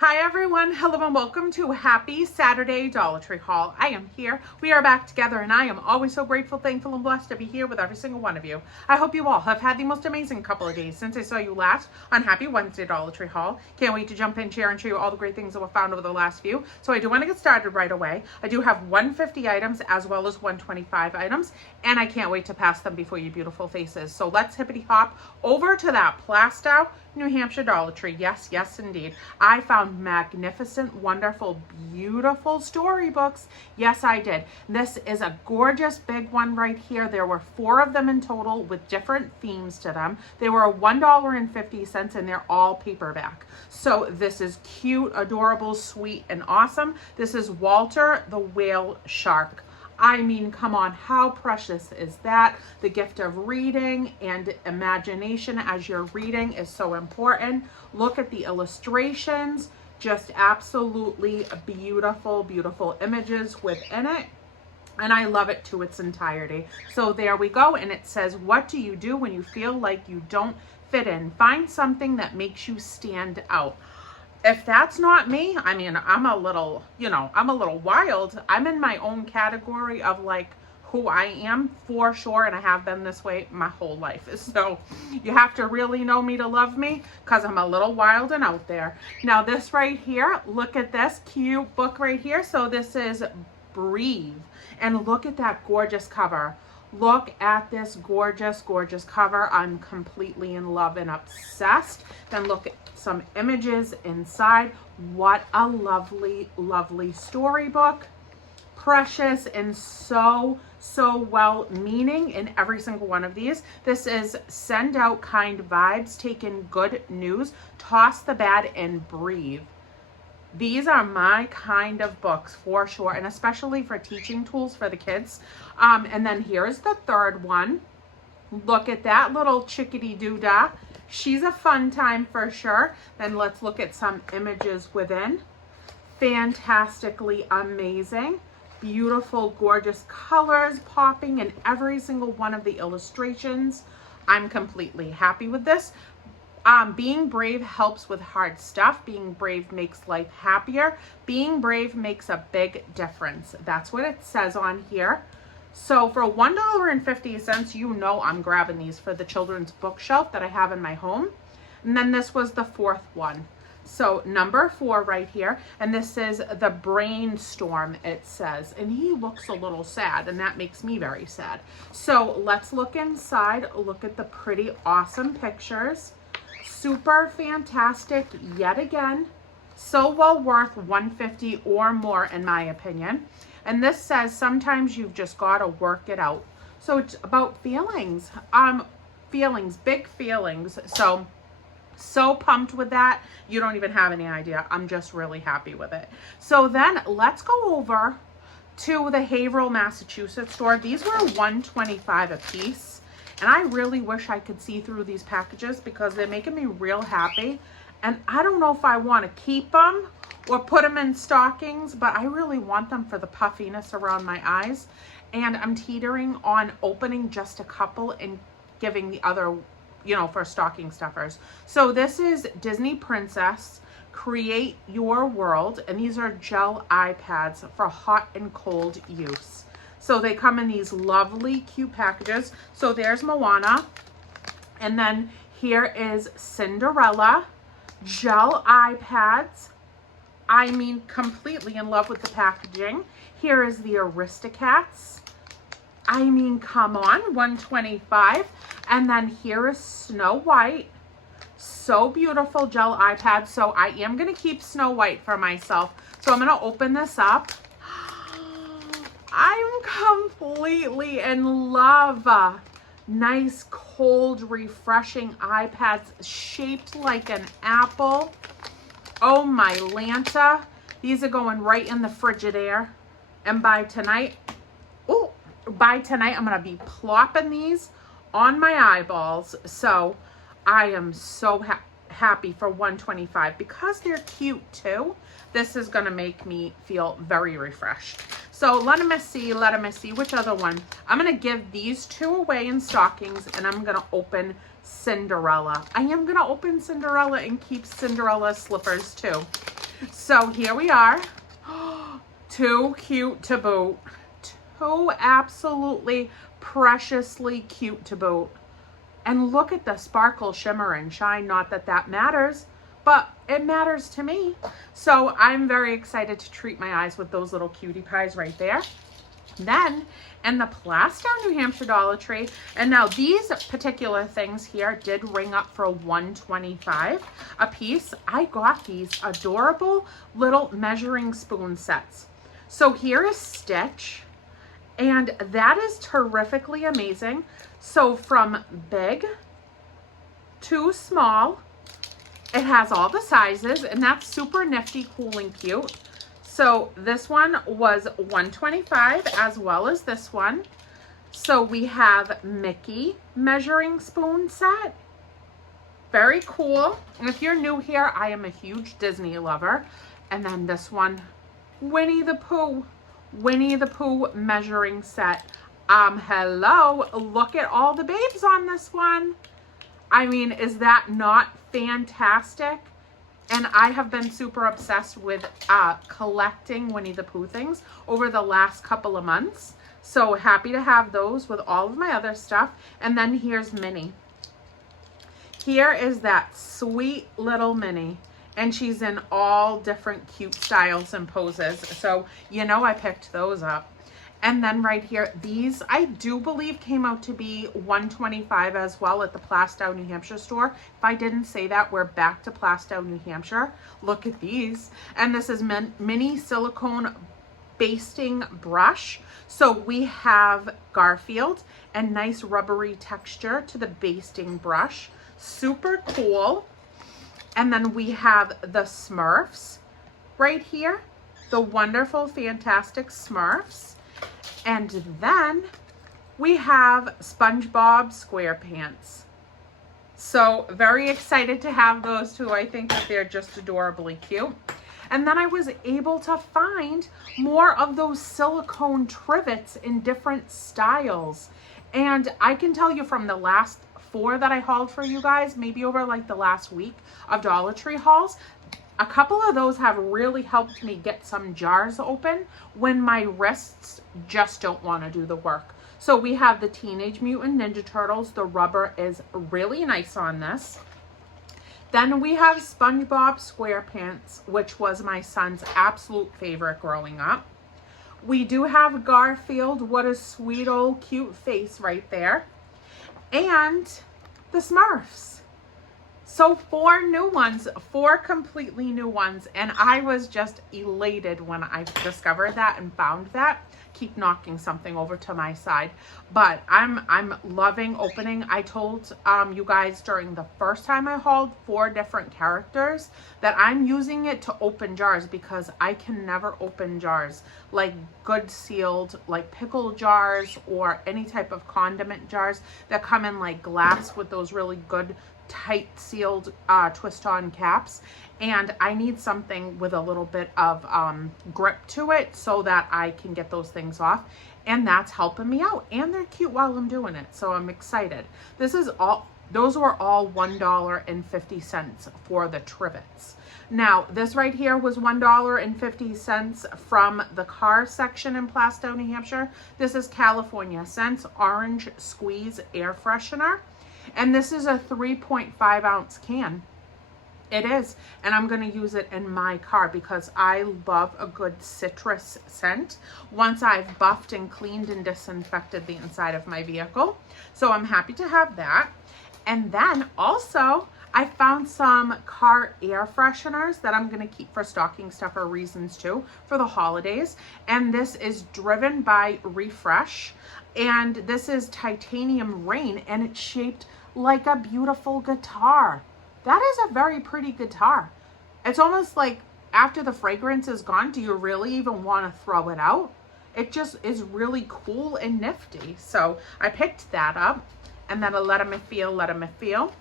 Hi everyone, hello and welcome to Happy Saturday Dollar Tree haul. I am here, we are back together, and I am always so grateful, thankful, and blessed to be here with every single one of you. I hope you all have had the most amazing couple of days since I saw you last on Happy Wednesday Dollar Tree haul. Can't wait to jump in, share, and show you all the great things that were found over the last few. So I do want to get started right away. I do have 150 items as well as 125 items, and I can't wait to pass them before you beautiful faces. So let's hippity hop over to that Plastow, New Hampshire Dollar Tree. Yes, yes indeed. I found magnificent, wonderful, beautiful storybooks. Yes, I did. This is a gorgeous big one right here. There were 4 of them in total with different themes to them. They were $1.50 and they're all paperback. So this is cute, adorable, sweet, and awesome. This is Walter the Whale Shark. I mean, come on, how precious is that? The gift of reading and imagination as you're reading is so important. Look at the illustrations, just absolutely beautiful, beautiful images within it. And I love it to its entirety. So there we go. And it says, what do you do when you feel like you don't fit in? Find something that makes you stand out. If that's not me, I mean, I'm a little wild. I'm in my own category of like who I am for sure, and I have been this way my whole life. So you have to really know me to love me, because I'm a little wild and out there. Now this right here, look at this cute book right here. So this is Breathe, and look at that gorgeous cover. Look at this gorgeous, gorgeous cover. I'm completely in love and obsessed. Then look at some images inside. What a lovely, lovely storybook. Precious and so well-meaning in every single one of these. This is send out kind vibes, take in good news, toss the bad, and breathe. These are my kind of books for sure, and especially for teaching tools for the kids. And then here's the third one. Look at that little chickadee doodah. She's a fun time for sure. Then let's look at some images within. Fantastically amazing. Beautiful, gorgeous colors popping in every single one of the illustrations. I'm completely happy with this. Being brave helps with hard stuff. Being brave makes life happier. Being brave makes a big difference. That's what it says on here. So for $1.50, you know I'm grabbing these for the children's bookshelf that I have in my home. And then this was the 4th one. So number 4 right here. And this is the Brainstorm, it says. And he looks a little sad, and that makes me very sad. So let's look inside. Look at the pretty, awesome pictures. Super fantastic yet again. So well worth $150 or more in my opinion. And this says sometimes you've just got to work it out. So it's about feelings. Feelings, big feelings. So pumped with that. You don't even have any idea. I'm just really happy with it. So then let's go over to the Haverhill, Massachusetts store. These were $1.25 a piece. And I really wish I could see through these packages because they're making me real happy. And I don't know if I want to keep them or put them in stockings, but I really want them for the puffiness around my eyes. And I'm teetering on opening just a couple and giving the other, for stocking stuffers. So this is Disney Princess, Create Your World. And these are gel iPads for hot and cold use. So they come in these lovely, cute packages. So there's Moana. And then here is Cinderella. Gel iPads. I mean, completely in love with the packaging. Here is the Aristocats. I mean, come on, $1.25. And then here is Snow White. So beautiful, gel iPad. So I am going to keep Snow White for myself. So I'm going to open this up. I'm completely in love. Nice, cold, refreshing iPads shaped like an apple. Oh my Lanta. These are going right in the Frigidaire. And by tonight, I'm going to be plopping these on my eyeballs. So I am so happy for $1.25 because they're cute too. This is going to make me feel very refreshed. So let me see which other one. I'm going to give these 2 away in stockings, and I'm going to open Cinderella. I am going to open Cinderella and keep Cinderella slippers too. So here we are. Too cute to boot. Too absolutely preciously cute to boot. And look at the sparkle, shimmer, and shine. Not that that matters, but it matters to me. So I'm very excited to treat my eyes with those little cutie pies right there. Then in the Plastow, New Hampshire Dollar Tree, and now these particular things here did ring up for $1.25 a piece. I got these adorable little measuring spoon sets. So here is Stitch, and that is terrifically amazing. So from big to small, it has all the sizes, and that's super nifty, cool, and cute. So this one was $1.25 as well as this one. So we have Mickey measuring spoon set. Very cool. And if you're new here, I am a huge Disney lover. And then this one, Winnie the Pooh measuring set. Hello, look at all the babes on this one. I mean, is that not fantastic? And I have been super obsessed with collecting Winnie the Pooh things over the last couple of months. So happy to have those with all of my other stuff. And then here's Minnie. Here is that sweet little Minnie. And she's in all different cute styles and poses. So, you know, I picked those up. And then right here, these I do believe came out to be $1.25 as well at the Plastow, New Hampshire store. If I didn't say that, we're back to Plastow, New Hampshire. Look at these. And this is mini silicone basting brush. So we have Garfield and nice rubbery texture to the basting brush. Super cool. And then we have the Smurfs right here. The wonderful, fantastic Smurfs. And then we have SpongeBob SquarePants. So very excited to have those two. I think that they're just adorably cute. And then I was able to find more of those silicone trivets in different styles. And I can tell you from the last 4 that I hauled for you guys, maybe over like the last week of Dollar Tree hauls, a couple of those have really helped me get some jars open when my wrists just don't want to do the work. So we have the Teenage Mutant Ninja Turtles. The rubber is really nice on this. Then we have SpongeBob SquarePants, which was my son's absolute favorite growing up. We do have Garfield. What a sweet old cute face right there. And the Smurfs. So 4 new ones, 4 completely new ones. And I was just elated when I discovered that and found that. Keep knocking something over to my side. But I'm loving opening. I told you guys during the first time I hauled 4 different characters that I'm using it to open jars because I can never open jars like good sealed, like pickle jars or any type of condiment jars that come in like glass with those really good tight sealed twist on caps. And I need something with a little bit of grip to it so that I can get those things off, and that's helping me out. And they're cute while I'm doing it, so I'm excited. This is all, those were all $1.50 for the trivets. Now this right here was $1.50 from the car section in Plastow, New Hampshire. This is California Scents Orange Squeeze Air Freshener. And this is a 3.5 ounce can. It is. And I'm going to use it in my car because I love a good citrus scent once I've buffed and cleaned and disinfected the inside of my vehicle. So I'm happy to have that. And then also I found some car air fresheners that I'm going to keep for stocking stuffer reasons too for the holidays. And this is Driven by Refresh. And this is Titanium Rain, and it's shaped like a beautiful guitar. That is a very pretty guitar. It's almost like after the fragrance is gone, do you really even want to throw it out? It just is really cool and nifty. So I picked that up, and then a Let 'em Feel, Let 'em Feel.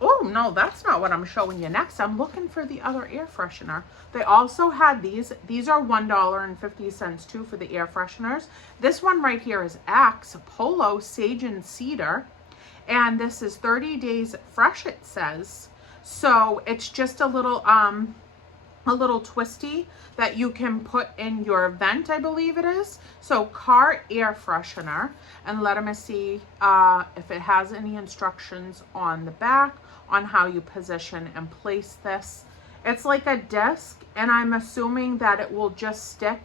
Oh no, that's not what I'm showing you next. I'm looking for the other air freshener. They also had these. These are $1.50 too for the air fresheners. This one right here is Axe Polo Sage and Cedar. And this is 30 days fresh, it says. So it's just a little a little twisty that you can put in your vent, I believe it is. So car air freshener, and let me see if it has any instructions on the back on how you position and place this. It's like a disc, and I'm assuming that it will just stick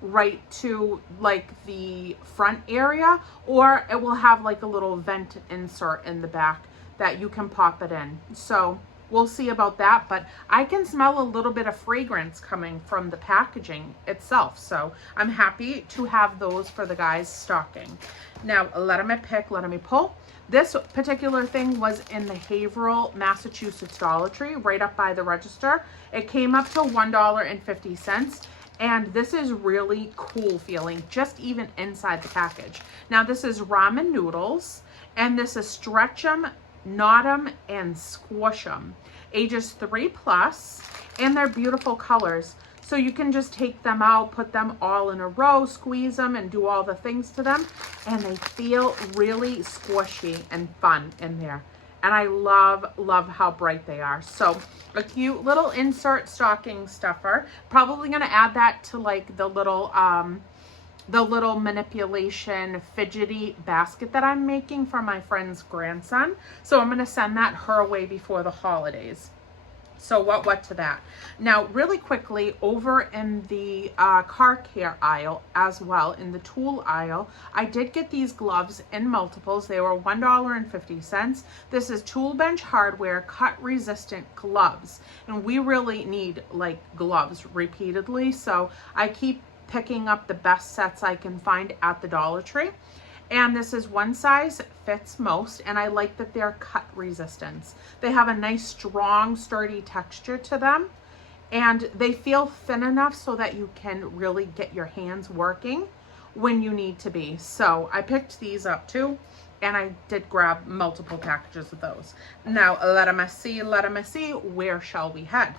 right to like the front area, or it will have like a little vent insert in the back that you can pop it in. So we'll see about that, but I can smell a little bit of fragrance coming from the packaging itself. So I'm happy to have those for the guys stocking. Now, let me pull. This particular thing was in the Haverhill, Massachusetts Dollar Tree, right up by the register. It came up to $1.50. And this is really cool feeling, just even inside the package. Now, this is ramen noodles, and this is stretch 'em, knot 'em, and squish 'em. Ages 3+, and they're beautiful colors. So you can just take them out, put them all in a row, squeeze them, and do all the things to them. And they feel really squishy and fun in there. And I love how bright they are. So a cute little insert stocking stuffer. Probably gonna add that to like the little manipulation fidgety basket that I'm making for my friend's grandson. So I'm gonna send that her way before the holidays. So what to that. Now, really quickly, over in the car care aisle as well, in the tool aisle, I did get these gloves in multiples. They were $1.50. This is Tool Bench Hardware cut resistant gloves. And we really need like gloves repeatedly. So I keep picking up the best sets I can find at the Dollar Tree. And this is one size fits most, and I like that they're cut resistance. They have a nice, strong, sturdy texture to them, and they feel thin enough so that you can really get your hands working when you need to be. So I picked these up too, and I did grab multiple packages of those. Now, let me see, where shall we head?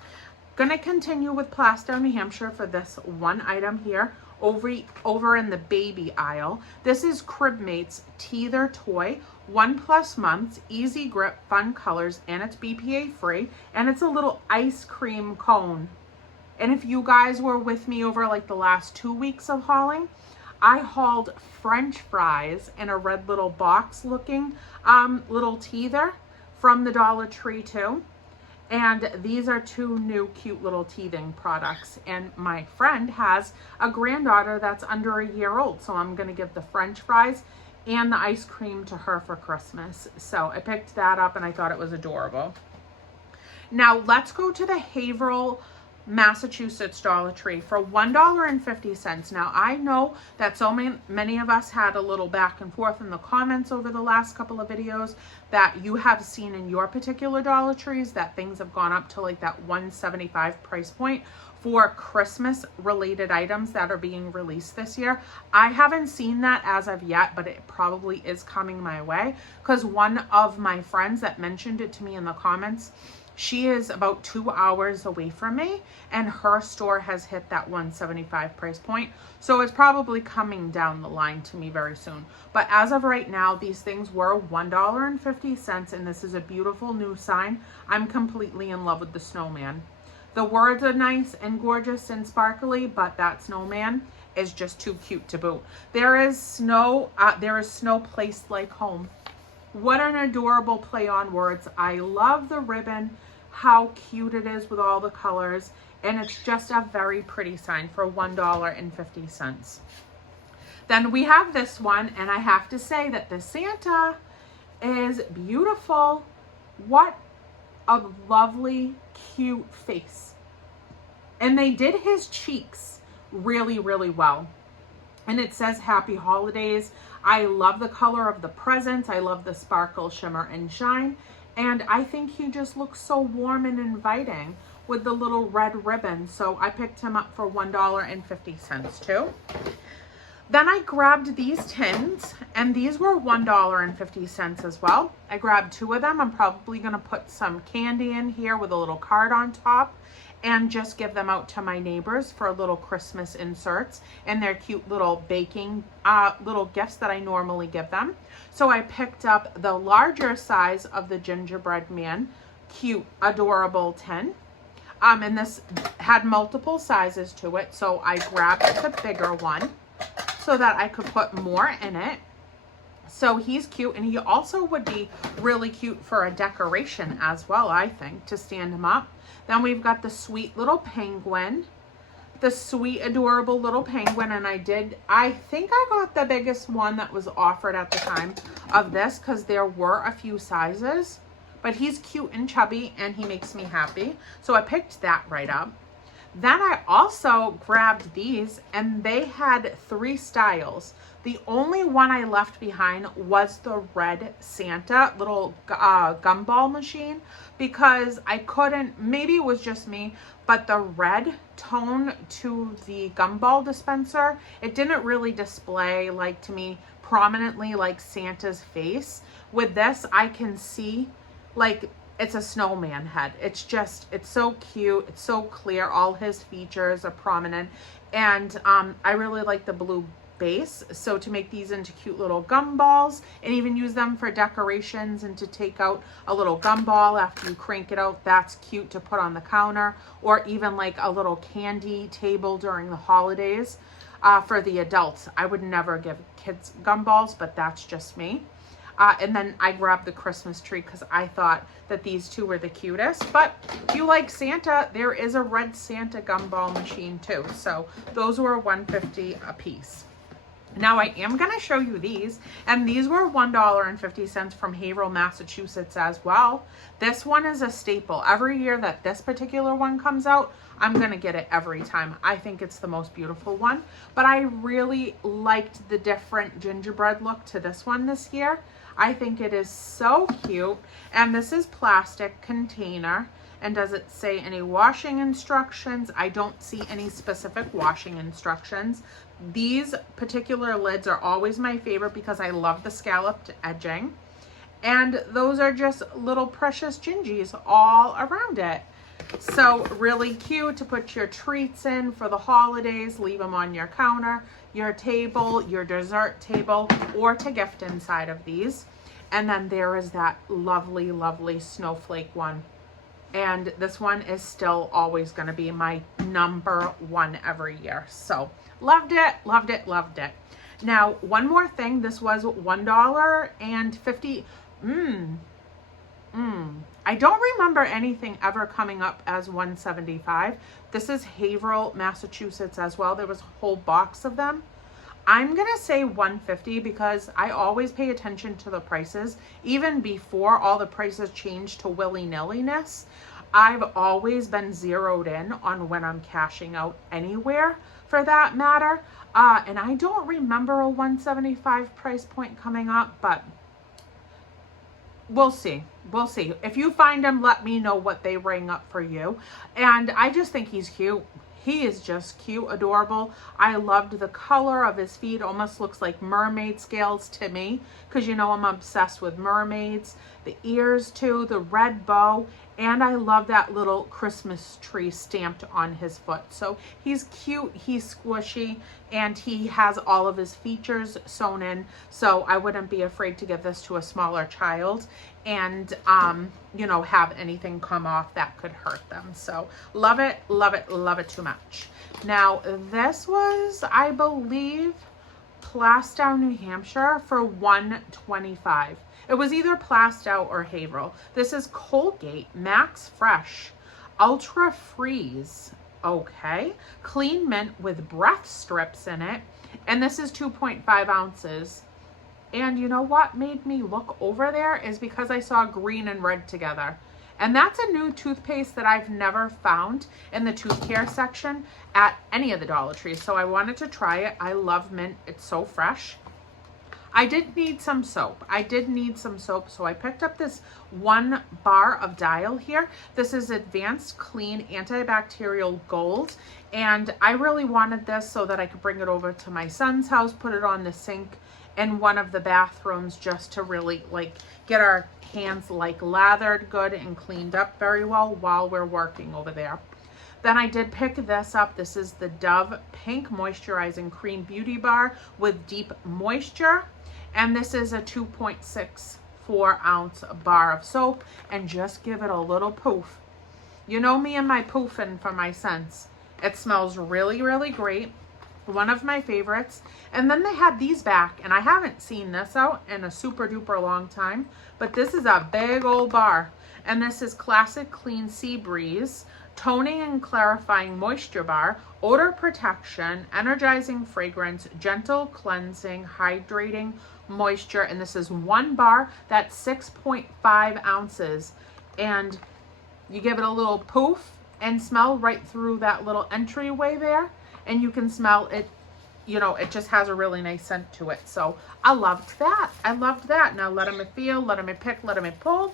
Gonna continue with Plastow, New Hampshire for this one item here. Over in the baby aisle. This is Cribmates Teether Toy, 1+ months, easy grip, fun colors, and it's BPA free, and it's a little ice cream cone. And if you guys were with me over like the last 2 weeks of hauling, I hauled French fries in a red little box looking little teether from the Dollar Tree too. And these are 2 new cute little teething products. And my friend has a granddaughter that's under a year old. So I'm going to give the French fries and the ice cream to her for Christmas. So I picked that up and I thought it was adorable. Now let's go to the Haverhill, Massachusetts Dollar Tree for $1.50. Now I know that so many of us had a little back and forth in the comments over the last couple of videos that you have seen in your particular Dollar Trees that things have gone up to like that $175 price point for Christmas related items that are being released this year. I haven't seen that as of yet, but it probably is coming my way because one of my friends that mentioned it to me in the comments, she is about 2 hours away from me, and her store has hit that $175 price point. So it's probably coming down the line to me very soon. But as of right now, these things were $1.50, and this is a beautiful new sign. I'm completely in love with the snowman. The words are nice and gorgeous and sparkly, but that snowman is just too cute to boot. There is snow placed like home. What an adorable play on words. I love the ribbon, how cute it is with all the colors, and it's just a very pretty sign for $1.50. Then we have this one, and I have to say that the Santa is beautiful. What a lovely, cute face. And they did his cheeks really, really well. And it says Happy Holidays. I love the color of the presents. I love the sparkle, shimmer, and shine. And I think he just looks so warm and inviting with the little red ribbon. So I picked him up for $1.50 too. Then I grabbed these tins, and these were $1.50 as well. I grabbed 2 of them. I'm probably going to put some candy in here with a little card on top and just give them out to my neighbors for little Christmas inserts and their cute little baking little gifts that I normally give them. So I picked up the larger size of the gingerbread man, cute, adorable tin. And this had multiple sizes to it, so I grabbed the bigger one so that I could put more in it. So he's cute, and he also would be really cute for a decoration as well, I think, to stand him up. Then we've got the sweet little penguin, the sweet, adorable little penguin, and I think I got the biggest one that was offered at the time of this because there were a few sizes, but he's cute and chubby, and he makes me happy. So I picked that right up. Then I also grabbed these, and they had 3 styles. The only one I left behind was the red Santa little gumball machine because I couldn't, maybe it was just me, but the red tone to the gumball dispenser, it didn't really display like to me prominently like Santa's face. With this, I can see like it's a snowman head. It's so cute. It's so clear. All his features are prominent. And I really like the blue base. So to make these into cute little gumballs and even use them for decorations and to take out a little gumball after you crank it out, that's cute to put on the counter, or even like a little candy table during the holidays for the adults. I would never give kids gumballs, but that's just me. And then I grabbed the Christmas tree because I thought that these two were the cutest. But if you like Santa, there is a red Santa gumball machine too. So those were $1.50 a piece. Now I am going to show you these, and these were $1.50 from Haverhill, Massachusetts as well. This one is a staple. Every year that this particular one comes out, I'm going to get it every time. I think it's the most beautiful one, but I really liked the different gingerbread look to this one this year. I think it is so cute, and this is plastic container. And does it say any washing instructions? I don't see any specific washing instructions. These particular lids are always my favorite because I love the scalloped edging. And those are just little precious gingies all around it. So really cute to put your treats in for the holidays, leave them on your counter, your table, your dessert table, or to gift inside of these. And then there is that lovely, lovely snowflake one. And this one is still always going to be my #1 every year. So loved it, loved it, loved it. Now, one more thing. This was $1.50. I don't remember anything ever coming up as $1.75. This is Haverhill, Massachusetts as well. There was a whole box of them. I'm going to say $1.50 because I always pay attention to the prices. Even before all the prices changed to willy-nilly-ness, I've always been zeroed in on when I'm cashing out anywhere for that matter. And I don't remember a $1.75 price point coming up, but we'll see. We'll see. If you find them, let me know what they ring up for you. And I just think he's cute. He is just cute, adorable. I loved the color of his feet. Almost looks like mermaid scales to me because you know I'm obsessed with mermaids. The ears too, the red bow, and I love that little Christmas tree stamped on his foot. So he's cute, he's squishy, and he has all of his features sewn in. So I wouldn't be afraid to give this to a smaller child and you know, have anything come off that could hurt them. So love it, love it, love it too much. Now this was, I believe, Plastow, New Hampshire for $1.25. It was either Plastow or Haverhill. This is Colgate Max Fresh Ultra Freeze. Okay, clean mint with breath strips in it, and this is 2.5 ounces. And you know what made me look over there is because I saw green and red together. And that's a new toothpaste that I've never found in the tooth care section at any of the Dollar Trees. So I wanted to try it. I love mint. It's so fresh. I did need some soap. So I picked up this 1 bar of Dial here. This is Advanced Clean Antibacterial Gold. And I really wanted this so that I could bring it over to my son's house, put it on the sink in one of the bathrooms just to really like get our hands like lathered good and cleaned up very well while we're working over there. Then I did pick this up. This is the Dove Pink Moisturizing Cream Beauty Bar with Deep Moisture. And this is a 2.64 ounce bar of soap, and just give it a little poof. You know me and my poofing for my scents. It smells really, really great. One of my favorites. And then they had these back, and I haven't seen this out in a super duper long time, but this is a big old bar. And this is Classic Clean Sea Breeze, Toning and Clarifying Moisture Bar, Odor Protection, Energizing Fragrance, Gentle Cleansing, Hydrating Moisture. And this is one bar that's 6.5 ounces. And you give it a little poof and smell right through that little entryway there. And you can smell it, you know, it just has a really nice scent to it. So I loved that. I loved that. Now let me feel, let me pick, let me pull.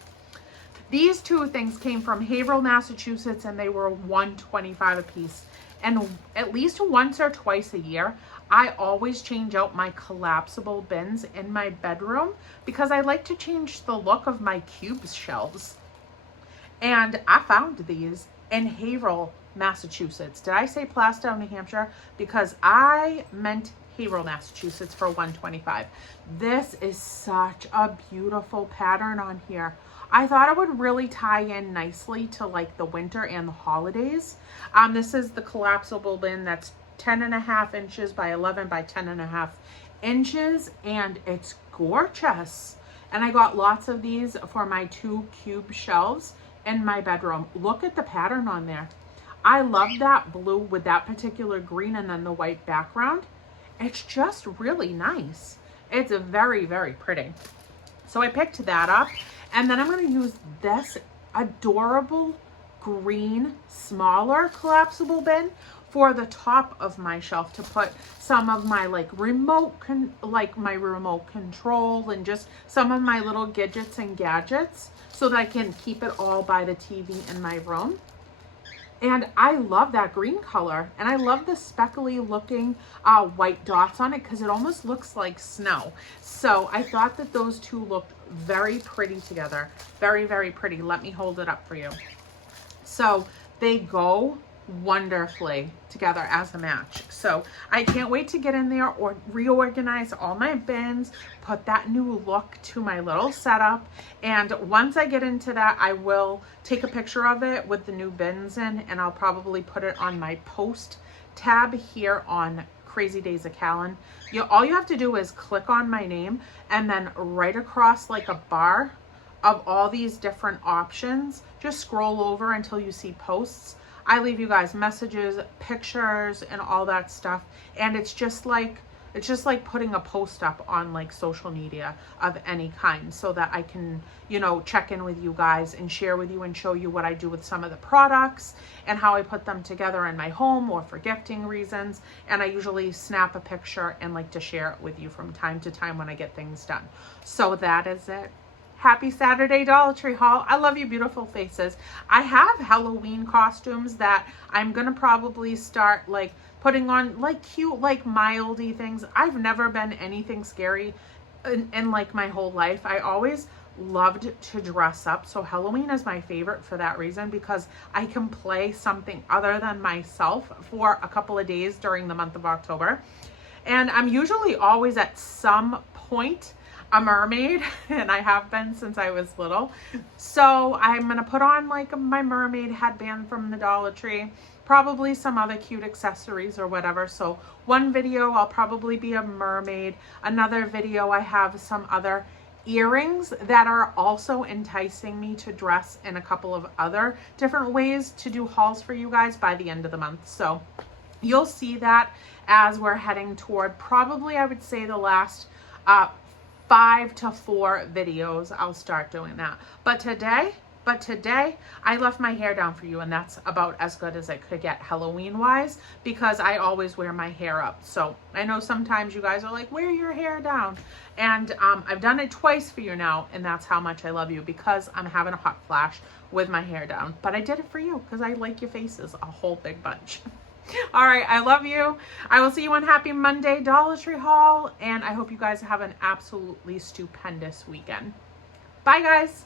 These two things came from Haverhill, Massachusetts, and they were $1.25 a piece. And at least once or twice a year, I always change out my collapsible bins in my bedroom because I like to change the look of my cubes shelves. And I found these in Haverhill, Massachusetts. Did I say Plastow, New Hampshire? Because I meant Haverhill, Massachusetts for $1.25. This is such a beautiful pattern on here. I thought it would really tie in nicely to like the winter and the holidays. This is the collapsible bin that's 10.5 inches by 11 by 10.5 inches, and it's gorgeous. And I got lots of these for my 2 cube shelves in my bedroom. Look at the pattern on there. I love that blue with that particular green and then the white background. It's just really nice. It's very, very pretty. So I picked that up, and then I'm going to use this adorable green, smaller collapsible bin for the top of my shelf to put some of my like my remote control and just some of my little gadgets and gadgets so that I can keep it all by the TV in my room. And I love that green color, and I love the speckly looking white dots on it because it almost looks like snow. So I thought that those two looked very pretty together. Very, very pretty. Let me hold it up for you. So they go wonderfully together as a match. So I can't wait to get in there or reorganize all my bins, put that new look to my little setup. And once I get into that, I will take a picture of it with the new bins in, and I'll probably put it on my post tab here on Crazy Days of Callan. All you have to do is click on my name, and then right across like a bar of all these different options, just scroll over until you see posts. I leave you guys messages, pictures, and all that stuff. And it's just like putting a post up on like social media of any kind so that I can, you know, check in with you guys and share with you and show you what I do with some of the products and how I put them together in my home or for gifting reasons. And I usually snap a picture and like to share it with you from time to time when I get things done. So that is it. Happy Saturday Dollar Tree haul. I love you beautiful faces. I have Halloween costumes that I'm gonna probably start like putting on like cute like mildy things. I've never been anything scary in like my whole life. I always loved to dress up, so Halloween is my favorite for that reason, because I can play something other than myself for a couple of days during the month of October. And I'm usually always at some point a mermaid, and I have been since I was little. So I'm gonna put on like my mermaid headband from the Dollar Tree, probably some other cute accessories or whatever. So one video I'll probably be a mermaid, another video I have some other earrings that are also enticing me to dress in a couple of other different ways to do hauls for you guys by the end of the month. So you'll see that as we're heading toward probably, I would say, the last 5 to 4 videos. I'll start doing that. But today I left my hair down for you, and that's about as good as it could get Halloween wise, because I always wear my hair up. So I know sometimes you guys are like, wear your hair down, and I've done it twice for you now, and that's how much I love you, because I'm having a hot flash with my hair down. But I did it for you because I like your faces a whole big bunch. All right, I love you. I will see you on Happy Monday Dollar Tree haul, and I hope you guys have an absolutely stupendous weekend. Bye, guys.